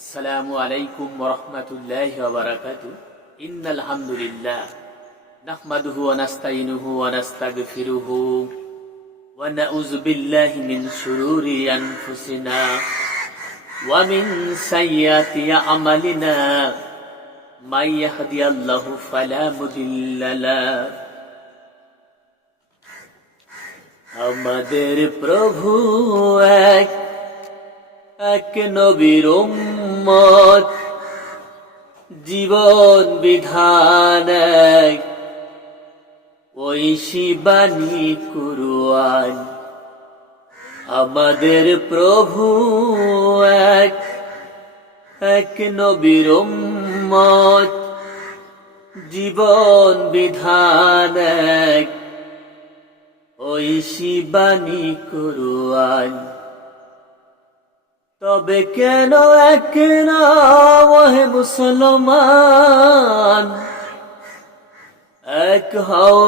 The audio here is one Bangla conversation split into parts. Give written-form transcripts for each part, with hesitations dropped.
আসসালামু আলাইকুম ওয়া রাহমাতুল্লাহি ওয়া বারাকাতুহু। ইন্নাল হামদুলিল্লাহ নাহমাদুহু ওয়া নাস্তাইনুহু ওয়া নাস্তাগফিরুহু ওয়া নাউযু বিল্লাহি মিন শুরুরি আনফুসিনা ওয়া মিন সাইয়্যাতি আমালিনা মাই ইয়াহদিয়াল্লাহু ফালা মুদিল্লা লাহু। আমাদের প্রভু এক এক নবীর উম্মত, জীবন বিধান এক ঐশী বাণী কুরআন। আমাদের প্রভু এক এক নবীর উম্মত, জীবন বিধান এক ঐশী বাণী কুরআন। তবে কেন এক না ওহে মুসলমান, এক হও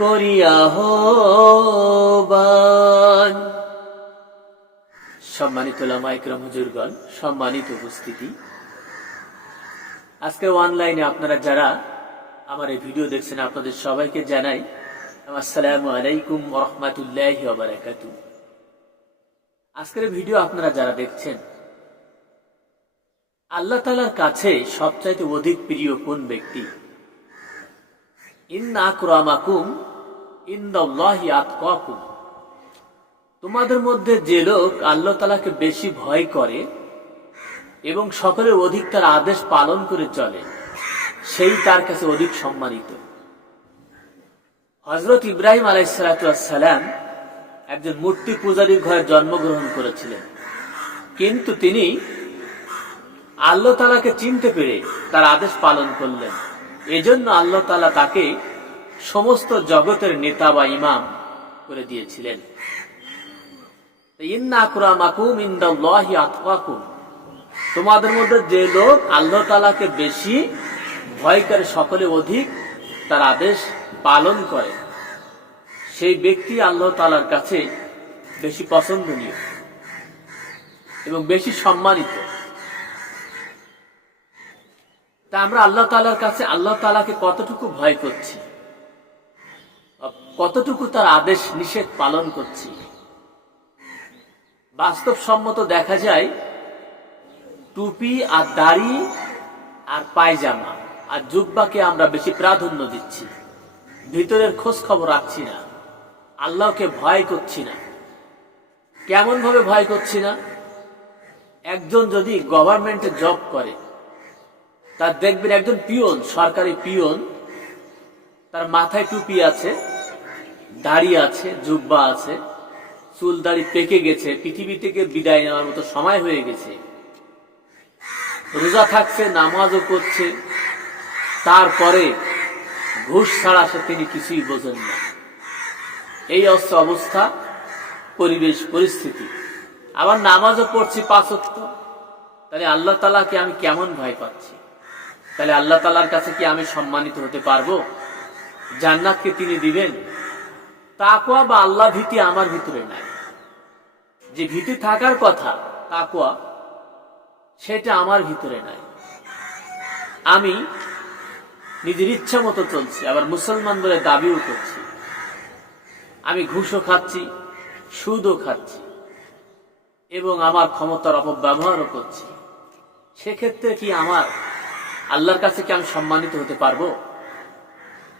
করিয়া আহ্বান। সম্মানিত উলামা ইকরাম, হুজুরগণ, সম্মানিত উপস্থিতি, আজকে অনলাইনে আপনারা যারা আমার এই ভিডিও দেখছেন আপনাদের সবাইকে জানাই আসসালামু আলাইকুম ওয়া রাহমাতুল্লাহি ওয়া বারাকাতুহু। আজকের ভিডিও আপনারা যারা দেখছেন, আল্লাহ তাআলার কাছে সবচাইতে অধিক প্রিয় কোন ব্যক্তি? ইন্না আকরামাকুম ইনদাল্লাহি আতকাকুম। তোমাদের মধ্যে যে লোক আল্লাহ তাআলাকে বেশি ভয় করে এবং সকলের অধিক তার আদেশ পালন করে চলে, সেই তার কাছে অধিক সম্মানিত। হযরত ইব্রাহিম আলাইহিস সালাতু ওয়াস সালাম একজন মূর্তি পূজারীর ঘরে জন্মগ্রহণ করেছিলেন, কিন্তু তিনি আল্লাহ তাআলাকে চিনতে পেরে তার আদেশ পালন করলেন। এজন্য আল্লাহ তাআলা তাকে সমস্ত জগতের নেতা বা ইমাম করে দিয়েছিলেন। ইন্না আকরামাকুম ইনদাল্লাহি আতকাকুম। তোমাদের মধ্যে যে লোক আল্লাহ তাআলাকে বেশি ভয় করে, সকলে অধিক তার আদেশ পালন করে, সেই ব্যক্তি আল্লাহ তাআলার কাছে বেশি পছন্দনীয় এবং বেশি সম্মানিত। তা আমরা আল্লাহ তাআলার কাছে আল্লাহ তাআলাকে কতটুকু ভয় করছি, কতটুকু তার আদেশ নিষেধ পালন করছি? বাস্তবসম্মত দেখা যায় টুপি আর দাড়ি আর পায়জামা আর জুব্বাকে আমরা বেশি প্রাধান্য দিচ্ছি, ভিতরের খোঁজ খবর রাখছি না, আল্লাহকে ভয় করছি না। কেমন ভাবে ভয় করছি না? একজন যদি গভর্নমেন্টে জব করে, তার দেখবেন একজন পিয়ন, সরকারি পিয়ন, তার মাথায় টুপি আছে, দাড়ি আছে, জুব্বা আছে, চুল দাড়ি পেকে গেছে, পৃথিবী থেকে বিদায় নেওয়ার মতো সময় হয়ে গেছে, রোজা থাকছে, নামাজও করছে, তারপরে ঘুষ ছাড়া তিনি কিছুই বোঝেন না। এই অবস্থা, পরিবেশ পরিস্থিতি। আবার নামাজও পড়ছি 5 ওয়াক্ত, তাহলে আল্লাহ তাআলাকে আমি কেমন ভয় পাচ্ছি? তাহলে আল্লাহ তাআলার কাছে কি আমি সম্মানিত হতে পারবো? জান্নাতকে তিনি দিবেন? তাকওয়া বা আল্লাহ ভীতি আমার ভিতরে নাই। যে ভীতি থাকার কথা, তাকওয়া, সেটা আমার ভিতরে নাই। আমি নিজের ইচ্ছা মতো চলছি, আবার মুসলমান বলে দাবিও করছি। আমি ঘুষও খাচ্ছি, সুদও খাচ্ছি এবং আমার ক্ষমতার অপব্যবহারও করছি। সেক্ষেত্রে কি আমার আল্লাহর কাছে কি আমি সম্মানিত হতে পারবো?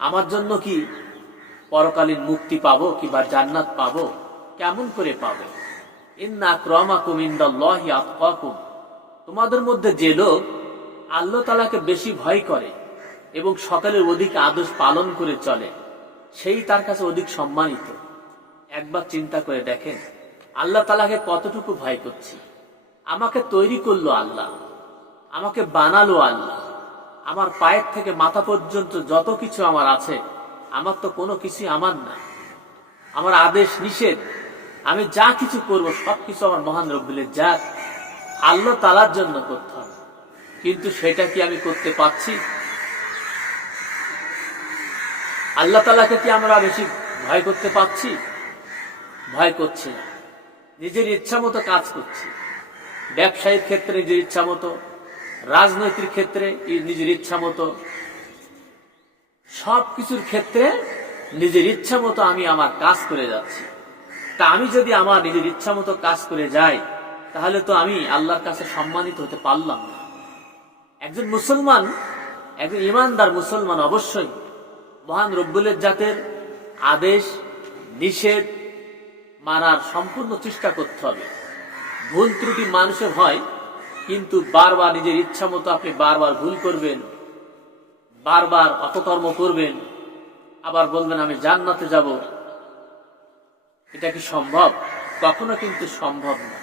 আমার জন্য কি পরকালীন মুক্তি পাবো কিংবা জান্নাত পাবো? কেমন করে পাবো? ইন্না আকরামাকুম ইনদাল্লাহি আতকাকুম। তোমাদের মধ্যে যে লোক আল্লাহ তাআলাকে বেশি ভয় করে এবং সকলের অধিক আদেশ পালন করে চলে, সেই তার কাছে অধিক সম্মানিত। একবার চিন্তা করে দেখেন, আল্লাহ তাআলাকে কতটুকু ভয় করছি। আমাকে তৈরি করলো আল্লাহ, আমাকে বানালো আল্লাহ, আমার পায়ের থেকে মাথা পর্যন্ত যত কিছু আমার আছে, আমার তো কোনো কিছুই আমার না। আমার আদেশ নিষেধ, আমি যা কিছু করব সবকিছু আমার মহান রব্বুল ইজ্জত আল্লাহ তাআলার জন্য করতে হবে। কিন্তু সেটা কি আমি করতে পারছি? আল্লাহ তাআলাকে কি আমরা বেশি ভয় করতে পারছি? ভয় করছি না। নিজের ইচ্ছা মতো কাজ করছি, ব্যবসায়িক ক্ষেত্রে নিজের ইচ্ছা মতো, রাজনৈতিক ক্ষেত্রে নিজের ইচ্ছা মতো, সবকিছুর ক্ষেত্রে নিজের ইচ্ছা মতো আমি আমার কাজ করে যাচ্ছি। তা আমি যদি আমার নিজের ইচ্ছা মতো কাজ করে যাই, তাহলে তো আমি আল্লাহর কাছে সম্মানিত হতে পারলাম না। একজন মুসলমান, একজন ইমানদার মুসলমান অবশ্যই মহান রব্বুল ইজ্জাতের আদেশ নিষেধ মানার সম্পূর্ণ চেষ্টা করতে হবে। ভুল ত্রুটি মানুষের হয়, কিন্তু বারবার নিজের ইচ্ছা মতো আপনি বারবার ভুল করবেন, বারবার অপকর্ম করবেন, আবার বলবেন আমি জান্নাতে যাব, এটা কি সম্ভব? কখনো কিন্তু সম্ভব না।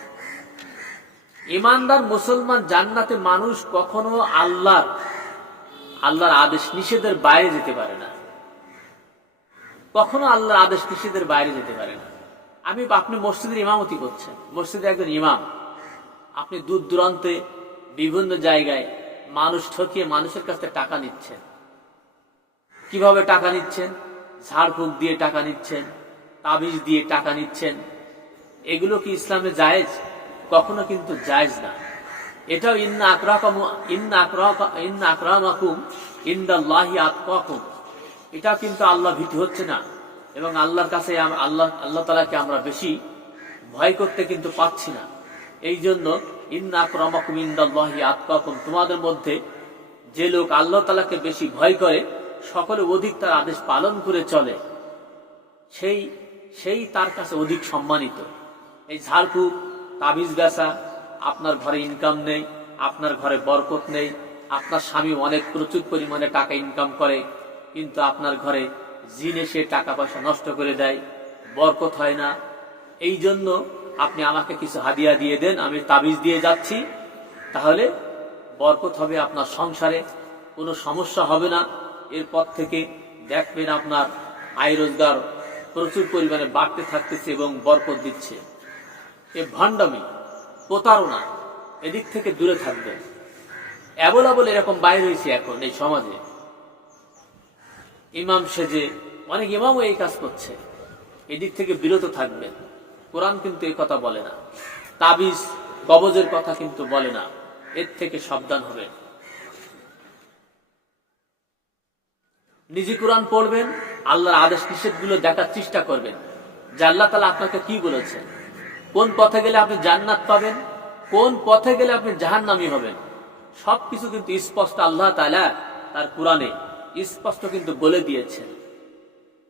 ইমানদার মুসলমান জান্নাতে মানুষ কখনো আল্লাহর আদেশ নিষেধের বাইরে যেতে পারে না, কখনো আল্লাহর আদেশ নিষেধের বাইরে যেতে পারে না। আপনি মসজিদের ইমামতি করছেন, মসজিদের একজন ইমাম, আপনি দূর দূরান্তে বিভিন্ন জায়গায় মানুষ ঠকিয়ে মানুষের কাছ থেকে টাকা নিচ্ছেন। কিভাবে টাকা নিচ্ছেন? ঝাড়ফুঁক দিয়ে টাকা নিচ্ছেন, তাবিজ দিয়ে টাকা নিচ্ছেন। এগুলো কি ইসলামে জায়েজ? কখনো কিন্তু জায়েজ না। এটাও ইন্না আকরামাকুম ইনদাল্লাহি আতকাকুম, এটা কিন্তু আল্লাহ ভীতি হচ্ছে না, এবং আল্লাহর কাছে আল্লাহ তাআলাকে আমরা বেশি ভয় করতে কিন্তু পাচ্ছি না। এই জন্য ইন্না আকরামাকুম ইনদাল্লাহি আতকাকুম, তোমাদের মধ্যে যে লোক আল্লাহ তাআলাকে বেশি ভয় করে, সকলে অধিক তার আদেশ পালন করে চলে, সেই তার কাছে অধিক সম্মানিত। এই ঝাড়ফুঁক তাবিজ বেচা, আপনার ঘরে ইনকাম নেই, আপনার ঘরে বরকত নেই, আপনার স্বামী অনেক প্রচুর পরিমাণে টাকা ইনকাম করে, কিন্তু আপনার ঘরে জিন এসে টাকা পয়সা নষ্ট করে দেয়, বরকত হয় না। এই জন্য আপনি আমাকে কিছু হাদিয়া দিয়ে দেন, আমি তাবিজ দিয়ে যাচ্ছি, তাহলে বরকত হবে আপনার সংসারে, কোনো সমস্যা হবে না। এরপর থেকে দেখবেন আপনার আয় রোজগার প্রচুর পরিমাণে বাড়তে থাকতেছে এবং বরকত দিচ্ছে। এ ভণ্ডামি, প্রতারণা, এদিক থেকে দূরে থাকবেন। অ্যাবল এরকম বাইর হয়েছে এখন এই সমাজে, ইমাম সেজে অনেক ইমামও এই কাজ করছে। এদিক থেকে বিরত থাকবেন। কোরআন কিন্তু এই কথা বলে না, তাবিজ কবজের কথা কিন্তু বলে না, এর থেকে সাবধান হবেন। নিজে কোরআন পড়বেন, আল্লাহর আদেশ নিষেধগুলো দেখার চেষ্টা করবেন যে আল্লাহ তাআলা আপনাকে কি বলেছেন, কোন পথে গেলে আপনি জান্নাত পাবেন, কোন পথে গেলে আপনি জাহান্নামী হবেন। সবকিছু কিন্তু স্পষ্ট আল্লাহ তাআলা তার কোরআনে স্পষ্ট কিন্তু বলে দিয়েছেন।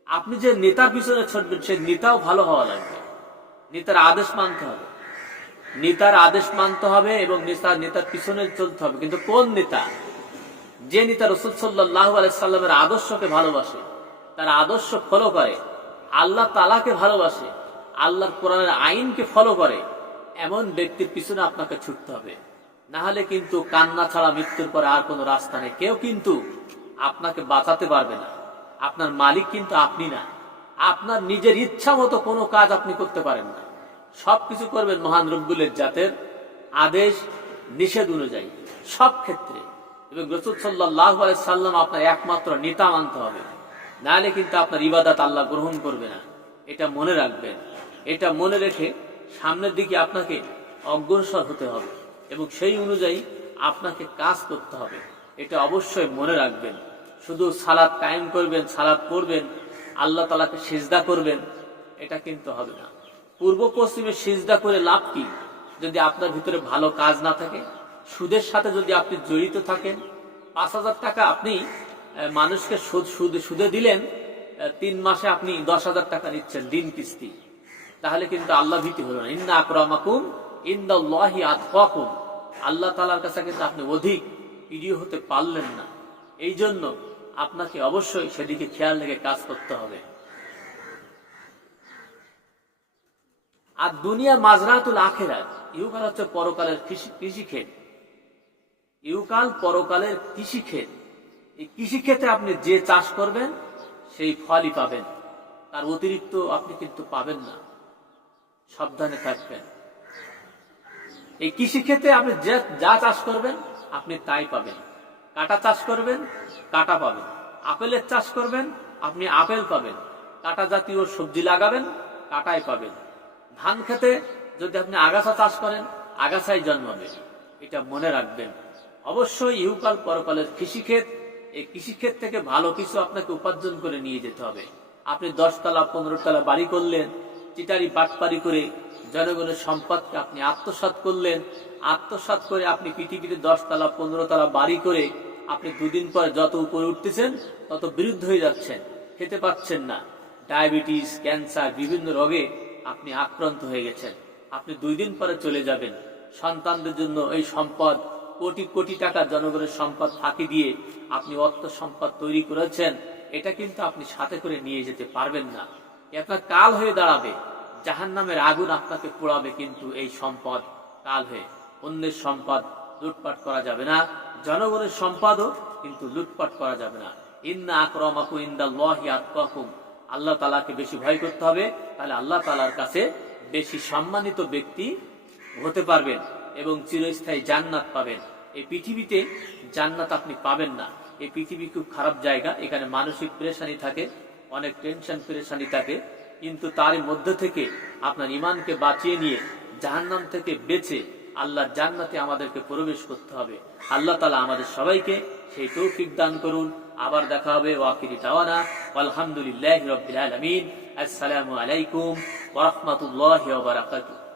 আপনি যে নেতার পিছনে ছুটবেন, সেই নেতাও ভালো হওয়া লাগবে, নেতার আদেশ মানতে হবে, নেতার আদেশ মানতে হবে এবং নেতার পিছনে চলতে হবে। কিন্তু কোন নেতা? যে নেতা রাসূল সাল্লাল্লাহু আলাইহি সাল্লামের আদর্শকে ভালোবাসে, তার আদর্শ ফলো করে, আল্লাহ তাআলাকে ভালোবাসে, আল্লাহর কোরআনের আইনকে ফলো করে, এমন ব্যক্তির পিছনে আপনাকে ছুটতে হবে। না হলে কিন্তু কান্না ছাড়া মৃত্যুর পরে আর কোনো রাস্তা নেই। কেউ কিন্তু আপনাকে বাঁচাতে পারবে না। আপনার মালিক কিন্তু আপনি না। আপনার নিজের ইচ্ছা মতো কোনো কাজ আপনি করতে পারেন না। সবকিছু করবেন মহান রব্বুল ইজ্জাতের আদেশ নিষেধ অনুযায়ী সব ক্ষেত্রে। এবং রাসূল সাল্লাল্লাহু আলাইহি সাল্লাম আপনার একমাত্র নেতা মানতে হবে, নাহলে কিন্তু আপনার ইবাদত আল্লাহ গ্রহণ করবে না। এটা মনে রাখবেন। এটা মনে রেখে সামনের দিকে আপনাকে অগ্রসর হতে হবে এবং সেই অনুযায়ী আপনাকে কাজ করতে হবে। এটা অবশ্যই মনে রাখবেন। শুধু সালাত কায়েম করবেন, সালাত পড়বেন, আল্লাহ তাআলাকে সিজদা করবেন, এটা কিন্তু হবে না। পূর্ব পশ্চিমে সিজদা করে লাভ কি যদি আপনার ভিতরে ভালো কাজ না থাকে? সুদের সাথে যদি আপনি জড়িত থাকেন, ৫,০০০ টাকা আপনি মানুষকে সুদে দিলেন, ৩ মাসে আপনি ১০,০০০ টাকা নিচ্ছেন দিন কিস্তি, তাহলে কিন্তু আল্লাহ ভীতি হলো না। ইন্না আকরামাকুম ইনদাল্লাহি আতকাকুম, আল্লাহ তাআলার কাছে কিন্তু আপনি অধিক প্রিয় হতে পারলেন না। এই জন্য আপনাকে অবশ্যই সেদিকে খেয়াল রেখে কাজ করতে হবে। আর দুনিয়া মাজরাতুল আখিরাত, ইহকাল হচ্ছে পরকালের কৃষিক্ষেত। ইহকাল পরকালের কৃষিক্ষেত। এই কৃষিক্ষেত্রে আপনি যে চাষ করবেন সেই ফলই পাবেন, তার অতিরিক্ত আপনি কিন্তু পাবেন না। সাবধানে থাকবেন। এই কৃষিক্ষেত্রে আপনি যা চাষ করবেন আপনি তাই পাবেন। কাঁটা চাষ করবেন, কাঁটা পাবেন। আপেলের চাষ করবেন, আপনি আপেল পাবেন। কাঁটা জাতীয় সবজি লাগাবেন, কাঁটাই পাবেন। ধান খেতে যদি আপনি আগাছা চাষ করেন, আগাছাই জন্মাবে, এটা মনে রাখবেন। অবশ্যই ইহকাল পরকালের কৃষিক্ষেত, এই কৃষিক্ষেত থেকে ভালো কিছু আপনাকে উপার্জন করে নিয়ে যেতে হবে। আপনি 10 তলা 15 তলা বাড়ি করলেন, চিটারি বাটপারি করে জনগণের সম্পদকে আপনি আত্মসাৎ করলেন, আত্মসাৎ করে আপনি পৃথিবীতে 10 তলা 15 তলা বাড়ি করে আপনি দুদিন পরে যত উপরে উঠতেছেন তত বিরুদ্ধ হয়ে যাচ্ছেন, খেতে পাচ্ছেন না, ডায়াবেটিস, ক্যান্সার, বিভিন্ন রোগে আপনি আক্রান্ত হয়ে গেছেন। আপনি 2 দিন পরে চলে যাবেন। সন্তানদের জন্য এই সম্পদ, কোটি কোটি টাকা জনগণের সম্পদ ফাঁকি দিয়ে আপনি অর্থ সম্পদ তৈরি করেছেন, এটা কিন্তু আপনি সাথে করে নিয়ে যেতে পারবেন না। আপনার কাল হয়ে দাঁড়াবে, জাহান্নামের আগুন আপনাকে পোড়াবে। কিন্তু এই সম্পদ কাল হয়ে, অন্যের সম্পদ লুটপাট করা যাবে না, জনগণের সম্পদও কিন্তু লুটপাট করা যাবে না। ইন্না আকরামাকুম ইনদাল্লাহি আতকাকুম, আল্লাহ তাআলাকে বেশি ভয় করতে হবে, তাহলে আল্লাহ তাআলার কাছে বেশি সম্মানিত ব্যক্তি হতে পারবেন এবং চিরস্থায়ী জান্নাত পাবেন। এই পৃথিবীতে জান্নাত আপনি পাবেন না। এই পৃথিবী খুব খারাপ জায়গা, এখানে মানসিক পেরেশানি থাকে, অনেক টেনশন পেরেশানি থাকে, কিন্তু তারই মধ্যে থেকে আপনার ইমানকে বাঁচিয়ে নিয়ে জাহান্নাম থেকে বেঁচে আল্লাহর জান্নাতে আমাদেরকে প্রবেশ করতে হবে। আল্লাহ তাআলা আমাদের সবাইকে সেই তৌফিক দান করুন। আবার দেখা হবে। ওয়াকিরি দাওয়ানা আলহামদুলিল্লাহি রাব্বিল আলামিন। আসসালামু আলাইকুম ওয়া রাহমাতুল্লাহি ওয়া বারাকাতুহু।